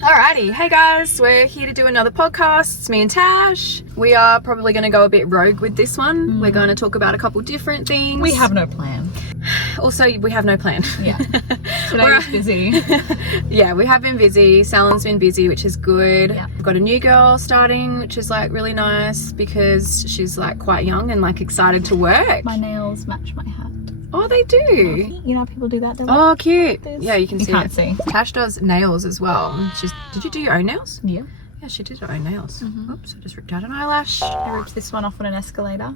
Alrighty, hey guys, we're here to do another podcast. It's me and Tash. We are probably going to go a bit rogue with this one. We're going to talk about a couple different things. We have no plan. Also, we have no plan. Yeah. Today was busy. Yeah, we have been busy. Salon's been busy, which is good. Yeah. We've got a new girl starting, which is like really nice because she's like quite young and like excited to work. My nails match my hat. Oh, they do. You know how people do that? They're Oh, cute. this. Yeah, you can see can't it. see. Tash does nails as well. Did you do your own nails? Yeah. Yeah, she did her own nails. Oops, I just ripped out an eyelash. I ripped this one off on an escalator.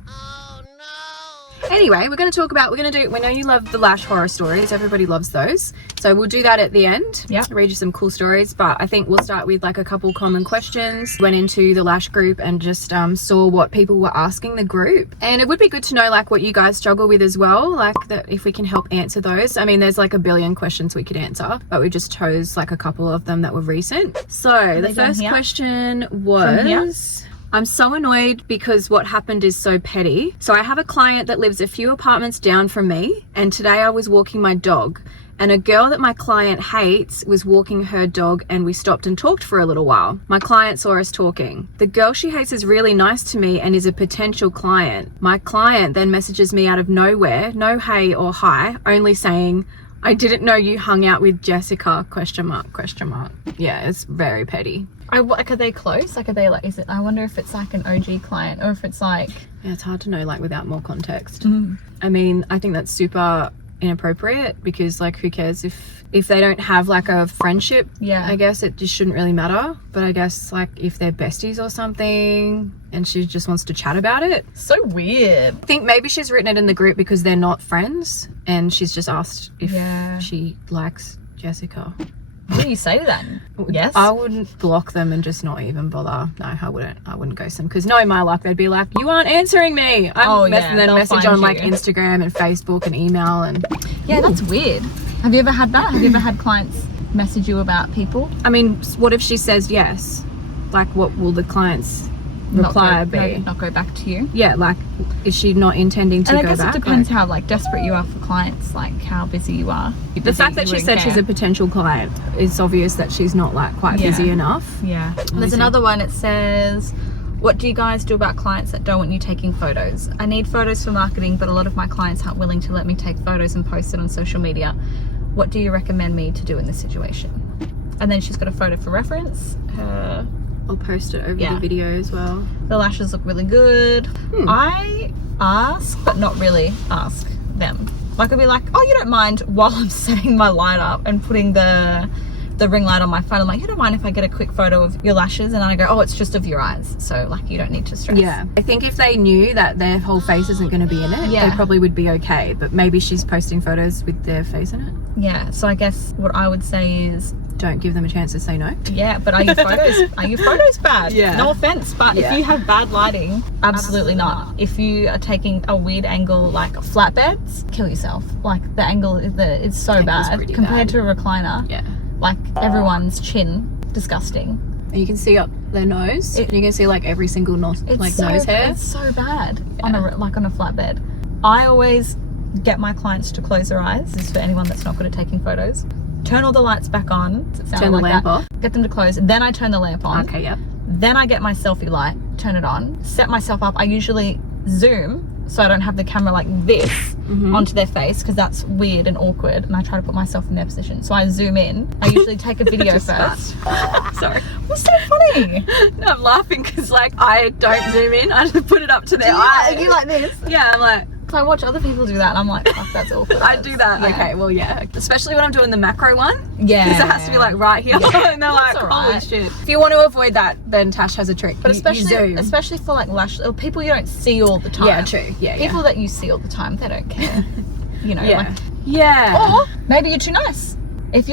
Anyway, we're going to do, we know you love the Lash Horror Stories. Everybody loves those. So we'll do that at the end. Yeah. Read you some cool stories. But I think we'll start with like a couple common questions. Went into the Lash group and just saw what people were asking the group. And it would be good to know like what you guys struggle with as well. Like that if we can help answer those. I mean, there's like a billion questions we could answer, but we just chose like a couple of them that were recent. So the first question was... I'm so annoyed because what happened is so petty. So I have a client that lives a few apartments down from me, and today I was walking my dog and a girl that my client hates was walking her dog, and we stopped and talked for a little while. My client saw us talking. The girl she hates is really nice to me and is a potential client. My client then messages me out of nowhere, no hey or hi, only saying, I didn't know you hung out with Jessica, ? Yeah, it's very petty. Are they close? Like, are they like, I wonder if it's like an OG client or if it's like... Yeah, it's hard to know like without more context. I mean, I think that's super inappropriate because like who cares if they don't have like a friendship. Yeah, I guess it just shouldn't really matter. But I guess like if they're besties or something and she just wants to chat about it. So weird. I think maybe she's written it in the group because they're not friends and she's just asked if she likes Jessica. What do you say to that? Yes? I wouldn't block them and just not even bother. No, I wouldn't ghost them because knowing my luck, they'd be like, you aren't answering me. And then message on like Instagram and Facebook and email and... Yeah, that's weird. Have you ever had that? Have you ever had clients message you about people? I mean, what if she says yes? Like, what will the client's reply be? Not go back to you? Yeah, like, is she not intending to go back? And I guess it depends how like desperate you are for clients, like how busy you are. The fact that she said she's a potential client, it's obvious that she's not like quite busy enough. Yeah. There's another one. It says, what do you guys do about clients that don't want you taking photos? I need photos for marketing, but a lot of my clients aren't willing to let me take photos and post it on social media. What do you recommend me to do in this situation? And then she's got a photo for reference. I'll post it over the video as well. The lashes look really good. I ask, but not really ask them. Like, I'll be like, oh, you don't mind while I'm setting my light up and putting the ring light on my phone. I'm like, you don't mind if I get a quick photo of your lashes? And then I go, oh, it's just of your eyes. So like, you don't need to stress. Yeah. I think if they knew that their whole face isn't going to be in it, they probably would be okay. But maybe she's posting photos with their face in it. Yeah. So I guess what I would say is, don't give them a chance to say no. Yeah, but are your photos bad? Yeah. No offense, but if you have bad lighting, absolutely not. If you are taking a weird angle like flatbeds, kill yourself. Like the angle it's so bad compared to a recliner. Yeah. Like everyone's chin, disgusting. And you can see up their nose. And you can see like every single nose hair. It's so bad on a flatbed. I always get my clients to close their eyes. This is for anyone that's not good at taking photos. Turn all the lights back on. Turn the lamp off. Get them to close. Then I turn the lamp on. Okay, yep. Then I get my selfie light, turn it on, set myself up. I usually zoom so I don't have the camera like this onto their face because that's weird and awkward, and I try to put myself in their position. So I zoom in. I usually take a video first. Sorry. What's so funny? No, I'm laughing because like I don't zoom in. I just put it up to their eyes. You like this? Yeah, I'm like... I watch other people do that and I'm like, fuck, that's awkward. I do that. Yeah. Okay, well, yeah. Especially when I'm doing the macro one. Yeah. Because it has to be like right here. And they're like, holy shit. If you want to avoid that, then Tash has a trick. But you especially for like lash, or people you don't see all the time. Yeah, true. Yeah, people that you see all the time, they don't care. You know, Or maybe you're too nice. If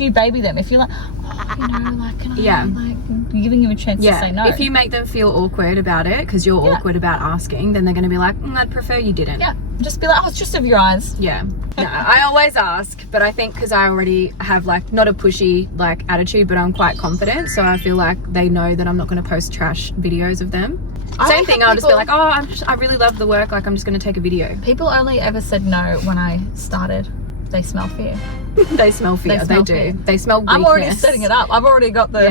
you baby them, if you're like, oh, you know, like, can I, like, giving them a chance to say no. If you make them feel awkward about it, because you're awkward about asking, then they're going to be like, I'd prefer you didn't. Yeah, just be like, oh, it's just of your eyes. Yeah. No, I always ask, but I think because I already have like, not a pushy like attitude, but I'm quite confident, so I feel like they know that I'm not going to post trash videos of them. Same thing, I'll just be like, oh, I really love the work, like I'm just going to take a video. People only ever said no when I started. They smell fear. They smell fear. They do. fear. They smell weakness. I'm already setting it up. I've already got the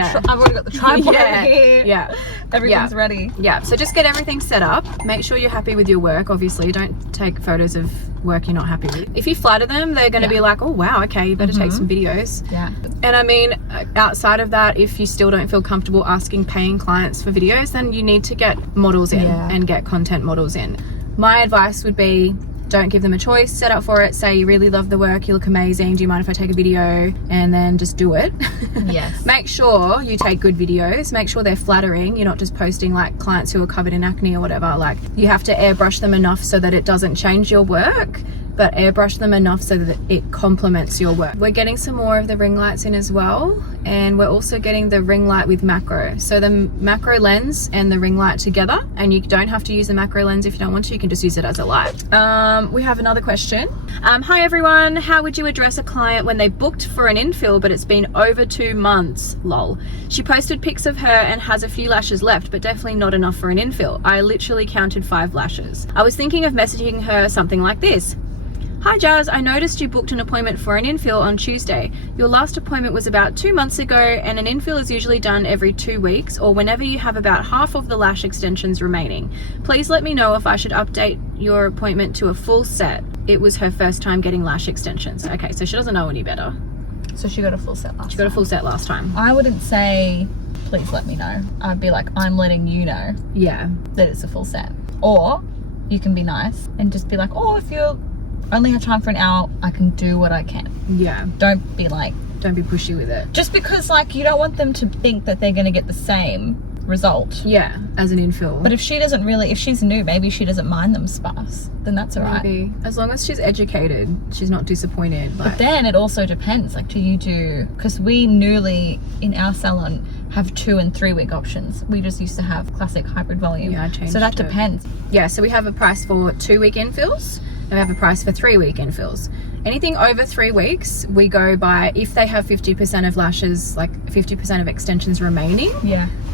tripod Yeah. here. Yeah. Everything's ready. Yeah, so just get everything set up. Make sure you're happy with your work, obviously. Don't take photos of work you're not happy with. If you flatter them, they're going to be like, oh, wow, okay, you better take some videos. Yeah. And I mean, outside of that, if you still don't feel comfortable asking paying clients for videos, then you need to get models in and get content models in. My advice would be, don't give them a choice, set up for it, say you really love the work, you look amazing, do you mind if I take a video? And then just do it. Yes. Make sure you take good videos, make sure they're flattering, you're not just posting like clients who are covered in acne or whatever. Like, you have to airbrush them enough so that it doesn't change your work, but airbrush them enough so that it complements your work. We're getting some more of the ring lights in as well, and we're also getting the ring light with macro. So the macro lens and the ring light together, and you don't have to use the macro lens if you don't want to, you can just use it as a light. We have another question. Hi everyone, how would you address a client when they booked for an infill but it's been over 2 months? Lol. She posted pics of her and has a few lashes left, but definitely not enough for an infill. I literally counted 5 lashes. I was thinking of messaging her something like this. Hi Jazz, I noticed you booked an appointment for an infill on Tuesday. Your last appointment was about 2 months ago, and an infill is usually done every 2 weeks or whenever you have about half of the lash extensions remaining. Please let me know if I should update your appointment to a full set. It was her first time getting lash extensions. Okay, so she doesn't know any better. So she got a full set last time. She got a full set last time. I wouldn't say, please let me know. I'd be like, I'm letting you know that it's a full set. Or you can be nice and just be like, oh, if you only have time for an hour, I can do what I can. Yeah. Don't be pushy with it. Just because like you don't want them to think that they're going to get the same result. Yeah, as an infill. But if she's new, maybe she doesn't mind them sparse, then that's all right. Maybe. As long as she's educated, she's not disappointed. But then it also depends. Like, because we newly in our salon have 2 and 3 week options. We just used to have classic hybrid volume. Yeah, I changed so that depends. Yeah, so we have a price for 2 week infills. And we have a price for 3 week infills. Anything over 3 weeks, we go by, if they have 50% of lashes, like 50% of extensions remaining,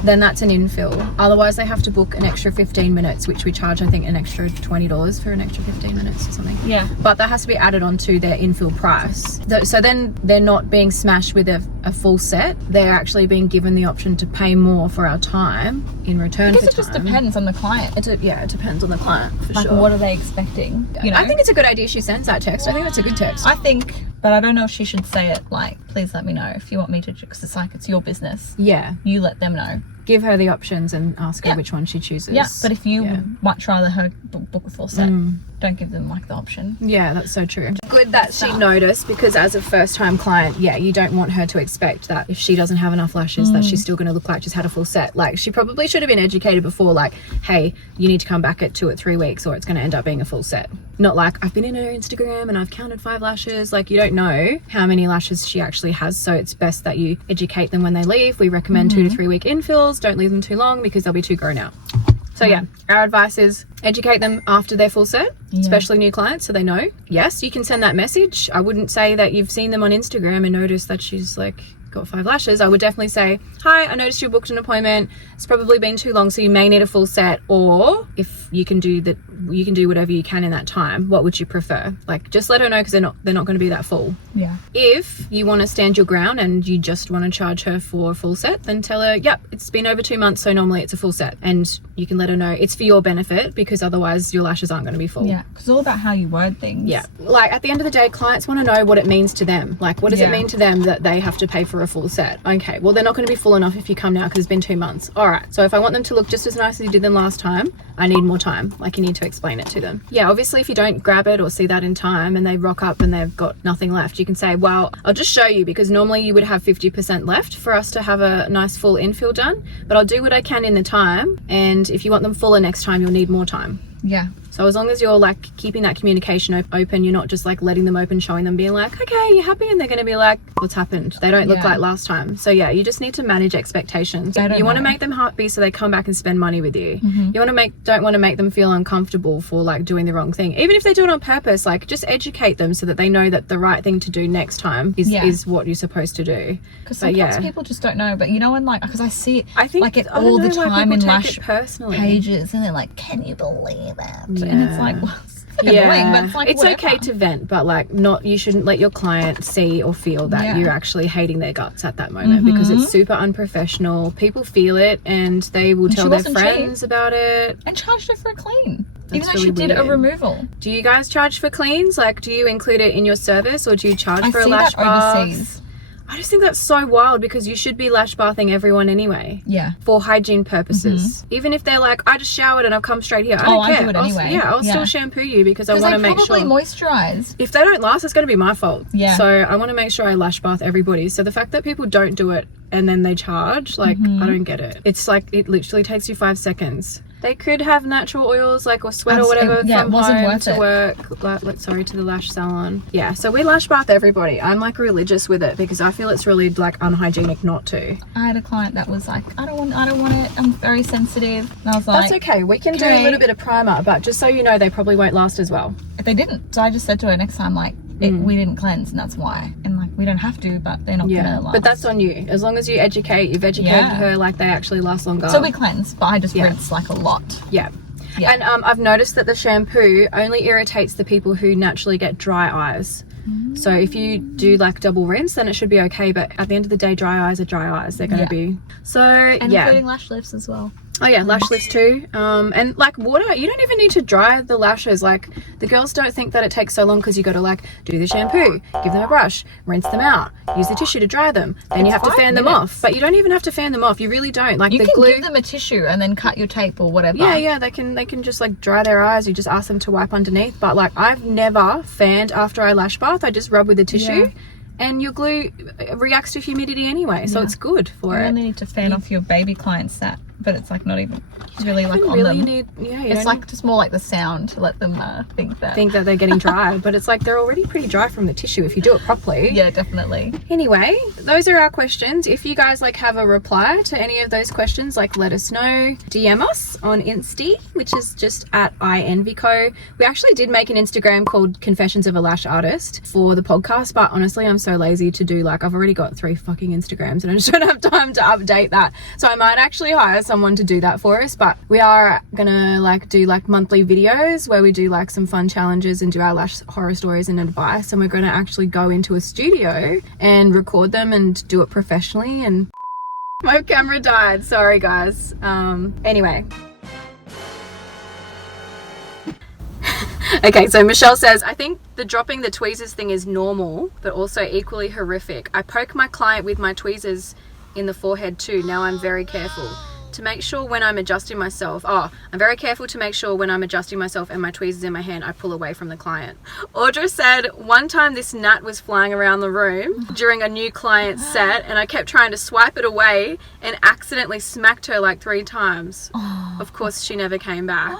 then that's an infill. Otherwise, they have to book an extra 15 minutes, which we charge, I think, an extra $20 for an extra 15 minutes or something. Yeah. But that has to be added onto their infill price. So then they're not being smashed with a full set. They're actually being given the option to pay more for our time in return for time. I guess it just depends on the client. It depends on the client, for sure. Like, what are they expecting? You know? I think it's a good idea she sends that text. I think that's a good text. I think, but I don't know if she should say it like, please let me know if you want me to, because it's like, it's your business. Yeah. You let them know. Give her the options and ask her which one she chooses. Yeah, but if you much rather her book a full set, don't give them like the option. Yeah, that's so true. Good that she noticed, because as a first time client, you don't want her to expect that if she doesn't have enough lashes that she's still going to look like she's had a full set. Like, she probably should have been educated before, like, hey, you need to come back at 2 or 3 weeks or it's going to end up being a full set. Not like, I've been in her Instagram and I've counted 5 lashes. Like, you don't know how many lashes she actually has, so it's best that you educate them when they leave. We recommend 2 to 3 week infills. Don't leave them too long because they'll be too grown out. So yeah, our advice is educate them after their full set, especially new clients, so they know. Yes, you can send that message. I wouldn't say that you've seen them on Instagram and noticed that she's like got 5 lashes. I would definitely say, hi, I noticed you booked an appointment. It's probably been too long, so you may need a full set. Or if you can do that, you can do whatever you can in that time. What would you prefer? Like, just let her know, because they're not going to be that full. Yeah. If you want to stand your ground and you just want to charge her for a full set, then tell her, yep, it's been over 2 months, so normally it's a full set. And you can let her know it's for your benefit, because otherwise your lashes aren't going to be full. Yeah, because it's all about how you word things. Yeah. Like, at the end of the day, clients want to know what it means to them. Like, what does it mean to them that they have to pay for a full set? Okay, well, they're not going to be full enough if you come now because it's been 2 months. All right, so if I want them to look just as nice as you did them last time, I need more time. Like, you need to explain it to them. Yeah, obviously if you don't grab it or see that in time and they rock up and they've got nothing left, you can say, well, I'll just show you, because normally you would have 50% left for us to have a nice full infill done, but I'll do what I can in the time, and if you want them fuller next time, you'll need more time. Yeah. So as long as you're like keeping that communication open, you're not just like letting them open, showing them, being like, okay, you happy? And they're going to be like, what's happened? They don't look like last time. So yeah, you just need to manage expectations. You want to make them happy so they come back and spend money with you. You don't want to make them feel uncomfortable for like doing the wrong thing. Even if they do it on purpose, like, just educate them so that they know that the right thing to do next time is what you're supposed to do. Because sometimes people just don't know. But you know, and like, because I see it, I think, like, it all the time in Lash pages, and they're like, can you believe it? Yeah. And it's like, well, annoying, but it's like, it's whatever. okay to vent, but like not, you shouldn't let your client see or feel that you're actually hating their guts at that moment, because it's super unprofessional. People feel it and they will tell their friends about it. And charged her for a clean. That's even though really she did a weird. removal. Do you guys charge for cleans? Like, do you include it in your service, or do you charge for a see lash that bath? overseas. I just think that's so wild, because you should be lash bathing everyone anyway. Yeah. For hygiene purposes. Even if they're like, I just showered and I've come straight here. I don't care. I do it anyway. I'll still shampoo you, because I want to make sure. Because they probably moisturize. If they don't last, it's going to be my fault. Yeah. So I want to make sure I lash bath everybody. So the fact that people don't do it and then they charge, like, I don't get it. It's like, it literally takes you 5 seconds. They could have natural oils, like, or sweat or whatever from home to work. Like, sorry, to the lash salon. Yeah, so we lash bath everybody. I'm like religious with it, because I feel it's really like unhygienic not to. I had a client that was like, I don't want it. I'm very sensitive. And I was like, that's okay. We can do a little bit of primer, but just so you know, they probably won't last as well. They didn't. So I just said to her next time, like, we didn't cleanse, and that's why. And like, we don't have to, but they're not gonna last. But that's on you. As long as you educate, you've educated her, like, they actually last longer. So we cleanse, but I just rinse like a lot. Yeah. Yeah. And I've noticed that the shampoo only irritates the people who naturally get dry eyes. So if you do like double rinse, then it should be okay. But at the end of the day, dry eyes are dry eyes. They're going to be. So and including lash lifts as well. Oh yeah, lash lifts too. And like water, you don't even need to dry the lashes. Like, the girls don't think that it takes so long, because you got to like do the shampoo, give them a brush, rinse them out, use the tissue to dry them. Then you have to fan them off. But you don't even have to fan them off. You really don't. Like, you the can glue, give them a tissue and then cut your tape or whatever. Yeah, they can just like dry their eyes. You just ask them to wipe underneath. But like, I've never fanned after I lash bath. I just rub with the tissue. And your glue reacts to humidity anyway, so it's good for it. You only need to fan off your baby clients that, but it's like not even really like on really them. It's like just more like the sound to let them think that they're getting dry, but it's like they're already pretty dry from the tissue if you do it properly. Yeah, definitely. Anyway, those are our questions. If you guys like have a reply to any of those questions, like, let us know. DM us on Insta, which is just at @IEnvyCo. We actually did make an Instagram called Confessions of a Lash Artist for the podcast, but honestly, I'm so lazy to do, like, I've already got 3 fucking Instagrams and I just don't have time to update that. So I might actually hire someone to do that for us, but we are gonna like do like monthly videos where we do like some fun challenges and do our lash horror stories and advice, and we're gonna actually go into a studio and record them and do it professionally. And my camera died, sorry guys. Anyway. Okay, so Michelle says, I think the dropping the tweezers thing is normal, but also equally horrific. I poke my client with my tweezers in the forehead too. Now I'm very careful to make sure when I'm adjusting myself. I'm very careful to make sure when I'm adjusting myself and my tweezers in my hand, I pull away from the client. Audra said, one time this gnat was flying around the room during a new client's set, and I kept trying to swipe it away and accidentally smacked her like 3 times. Of course, she never came back.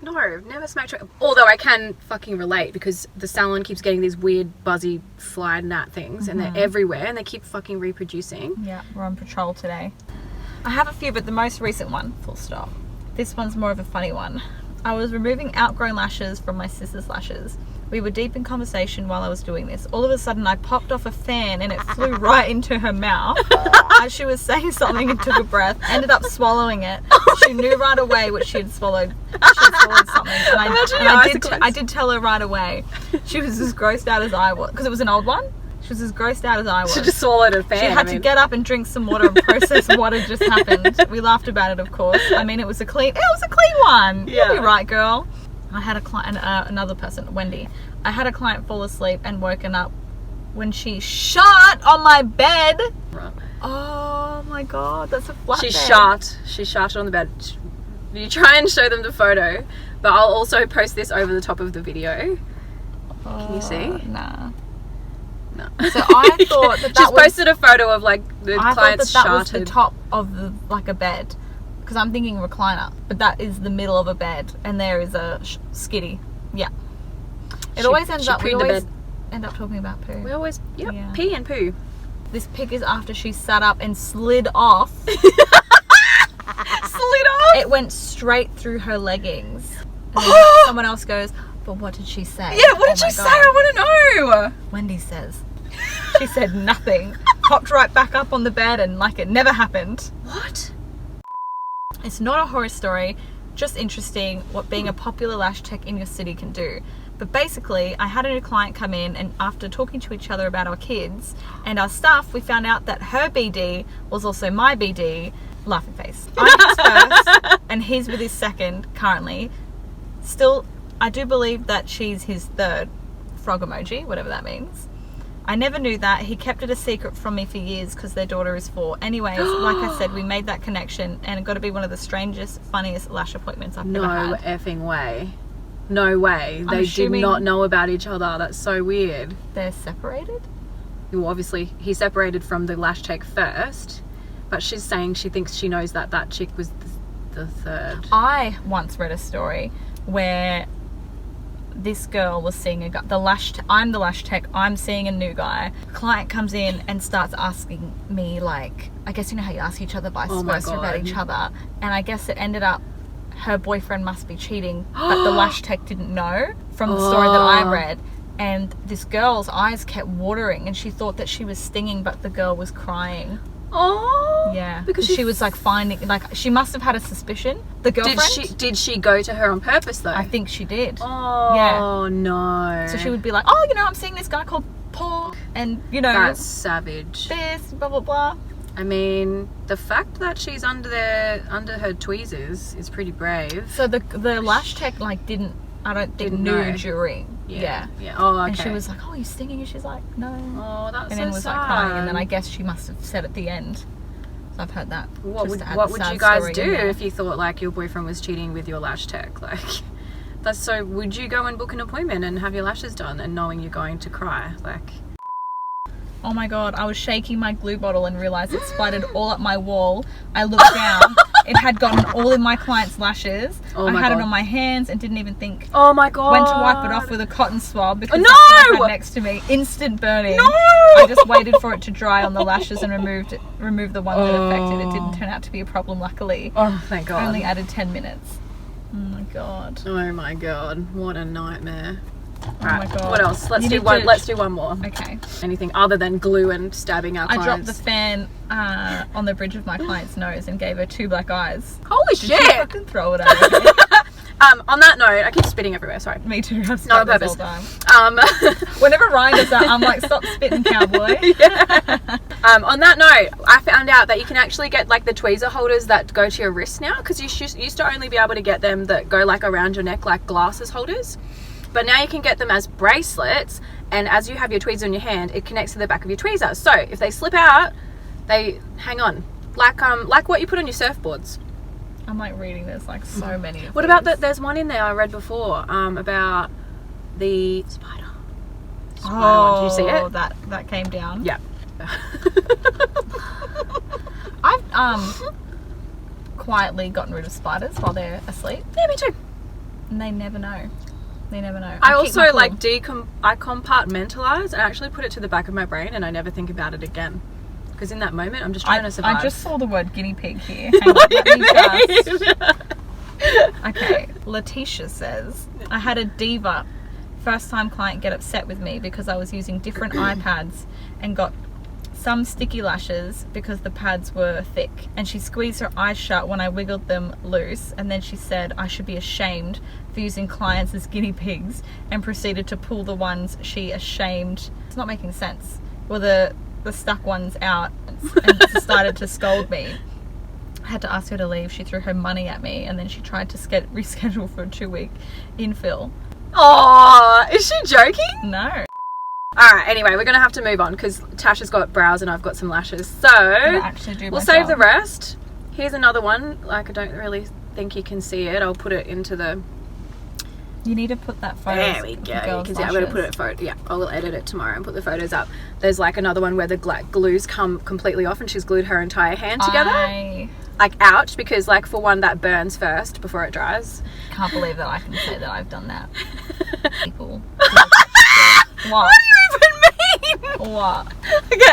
No, never smacked her. Although I can fucking relate, because the salon keeps getting these weird buzzy fly gnat things, and they're everywhere and they keep fucking reproducing. Yeah, we're on patrol today. I have a few, but the most recent one, full stop. This one's more of a funny one. I was removing outgrown lashes from my sister's lashes. We were deep in conversation while I was doing this. All of a sudden I popped off a fan and it flew right into her mouth. As she was saying something and took a breath, ended up swallowing it. She knew right away what she had swallowed. She had swallowed something. And I did tell her right away. She was as grossed out as I was, because it was an old one. She was as grossed out as I was. She just swallowed a fan. She had to get up and drink some water and process what had just happened. We laughed about it, of course. I mean, it was a clean one. Yeah. You'll be right, girl. I had a client, another person, Wendy. I had a client fall asleep and woken up when she shot on my bed. Oh my god, that's a flat bed. She shot on the bed. You try and show them the photo, but I'll also post this over the top of the video. Can you see? Nah. No. So I thought that She's posted a photo of like the client's that sharted. was the top of the, like a bed, because I'm thinking recliner, but that is the middle of a bed, and there is a skitty. Yeah. We always end up talking about poo. We always pee and poo. This pic is after she sat up and slid off. Slid off? It went straight through her leggings. And someone else goes, but what did she say? Yeah, what did she say? I want to know. Wendy says. She said nothing. Popped right back up on the bed and like it never happened. What? It's not a horror story, just interesting what being a popular lash tech in your city can do. But basically, I had a new client come in, and after talking to each other about our kids and our stuff, we found out that her BD was also my BD. Laughing face. I'm his first, and he's with his second currently. Still, I do believe that she's his third. Frog emoji, whatever that means. I never knew that. He kept it a secret from me for years because their daughter is 4. Anyways, like I said, we made that connection, and it got to be one of the strangest, funniest lash appointments I've ever had. No effing way. No way. They did not know about each other. That's so weird. They're separated? Well, obviously, he separated from the lash tech first, but she's saying she thinks she knows that that chick was the third. I once read a story where this girl was seeing a guy. I'm the lash tech. I'm seeing a new guy. Client comes in and starts asking me, like, I guess you know how you ask each other vice versa about each other. And I guess it ended up her boyfriend must be cheating, but the lash tech didn't know from the story that I read. And this girl's eyes kept watering, and she thought that she was stinging, but the girl was crying. Oh, yeah, because she was like she must have had a suspicion. The girlfriend. Did she go to her on purpose though? I think she did. Oh, yeah. No. So she would be like, oh, you know, I'm seeing this guy called Paul, and you know, that's savage. This blah blah blah. I mean, the fact that she's under her tweezers is pretty brave. So the lash tech like didn't knew know. During. Yeah. Oh, okay. And she was like, oh, you're stinging? And she's like, no. Oh, that's and then was sad. like crying, and then I guess she must have said at the end. So I've heard that. What would you guys do if you thought like your boyfriend was cheating with your lash tech? Like, that's so. Would you go and book an appointment and have your lashes done, and knowing you're going to cry? Like, oh my god, I was shaking my glue bottle and realised it splattered all up my wall. I looked down. It had gotten all in my client's lashes. I had it on my hands and didn't even think. Oh my god. Went to wipe it off with a cotton swab because no! that's what I had next to me. Instant burning. No! I just waited for it to dry on the lashes and removed the ones that affected. It didn't turn out to be a problem, luckily. Oh, thank god. Only added 10 minutes. Oh my god. Oh my god. What a nightmare. Oh my god. What else? Let's do one more. Okay. Anything other than glue and stabbing our clients. I dropped the fan on the bridge of my client's nose and gave her 2 black eyes. Holy shit! Did you fucking throw it at me? On that note, I keep spitting everywhere, sorry. Me too. I've Not on purpose. Whenever Ryan does that, I'm like, stop spitting, cowboy. Yeah. On that note, I found out that you can actually get like the tweezer holders that go to your wrist now, because you used to only be able to get them that go like around your neck, like glasses holders. But now you can get them as bracelets, and as you have your tweezers in your hand, it connects to the back of your tweezers. So if they slip out, they hang on, like what you put on your surfboards. I'm like reading this like so many. What about that? There's one in there I read before about the spider. Oh, did you see it? That came down. Yeah. I've quietly gotten rid of spiders while they're asleep. Yeah, me too. And they never know. They never know. I also like I compartmentalize and actually put it to the back of my brain, and I never think about it again. Because in that moment, I'm just trying to survive. I just saw the word guinea pig here. Hang on, let me just... Okay, Letitia says, I had a diva first time client get upset with me because I was using different iPads and got some sticky lashes because the pads were thick, and she squeezed her eyes shut when I wiggled them loose, and then she said I should be ashamed for using clients as guinea pigs, and proceeded to pull the ones she ashamed. It's not making sense. Well, the stuck ones out and started to scold me. I had to ask her to leave. She threw her money at me, and then she tried to reschedule for a 2-week infill. Oh, is she joking? No. Alright, anyway, we're going to have to move on because Tash has got brows and I've got some lashes. So, we'll save the rest. Here's another one. Like, I don't really think you can see it. I'll put it into the... You need to put that photo. There we go. You can see. I'm going to put it photo. Yeah, I will edit it tomorrow and put the photos up. There's like another one where the glues come completely off and she's glued her entire hand together. Like, ouch, because like for one, that burns first before it dries. Can't believe that I can say that I've done that. People. What do you even mean? What?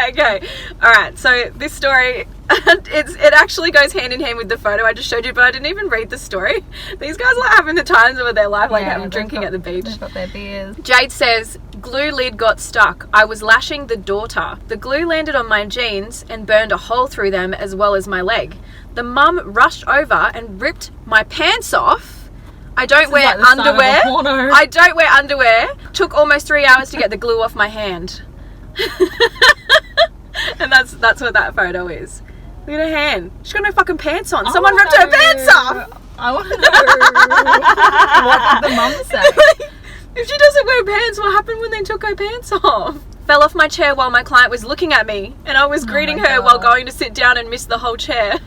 Okay. Alright, so this story, it actually goes hand in hand with the photo I just showed you, but I didn't even read the story. These guys are like having the times of their life, like drinking at the beach. They've got their beers. Jade says, glue lid got stuck. I was lashing the daughter. The glue landed on my jeans and burned a hole through them as well as my leg. The mum rushed over and ripped my pants off. I don't wear underwear. I don't wear underwear. Took almost 3 hours to get the glue off my hand. And that's what that photo is. Look at her hand. She's got no fucking pants on. Someone ripped her pants off. I want to know what did the mum say? If she doesn't wear pants, what happened when they took her pants off? Fell off my chair while my client was looking at me, and I was greeting her while going to sit down and missed the whole chair.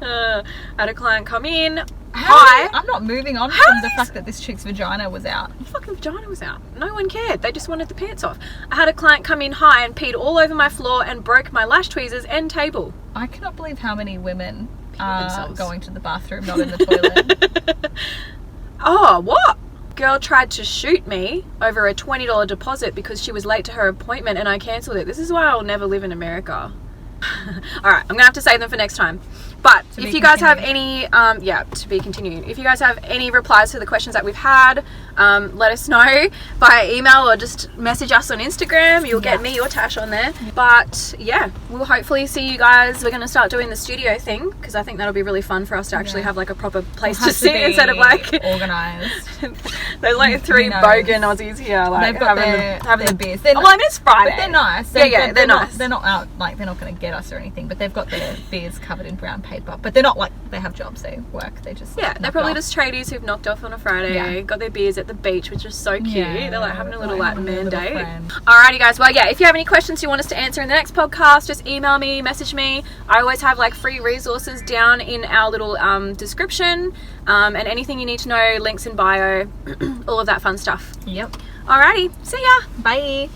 Had a client come in. Hi. I'm not moving on from the fact that this chick's vagina was out. Fucking vagina was out. No one cared. They just wanted the pants off. I had a client come in high and peed all over my floor and broke my lash tweezers and table. I cannot believe how many women are going to the bathroom, not in the toilet. Oh, what? Girl tried to shoot me over a $20 deposit because she was late to her appointment and I cancelled it. This is why I'll never live in America. Alright, I'm gonna have to save them for next time. But if you guys have any to be continued, if you guys have any replies to the questions that we've had, let us know via email or just message us on Instagram. You'll get me or Tash on there. But yeah, we'll hopefully see you guys. We're going to start doing the studio thing because I think that'll be really fun for us to actually have like a proper place to sit instead of like organised. There's like three bogan Aussies here like they've got having their beers. Well, I mean it's Friday. But they're nice. They're nice. They're not out like they're not going to get us or anything, but they've got their beers covered in brown paper. But they're not like they have jobs. They work. They just they're probably just tradies who've knocked off on a Friday, got their beers at the beach, which is so cute. They're like having a little like man date. Alrighty guys, well yeah, if you have any questions you want us to answer in the next podcast, just email me, message me. I always have like free resources down in our little description, and anything you need to know, links in bio, all of that fun stuff. Yep. Alrighty, see ya. Bye.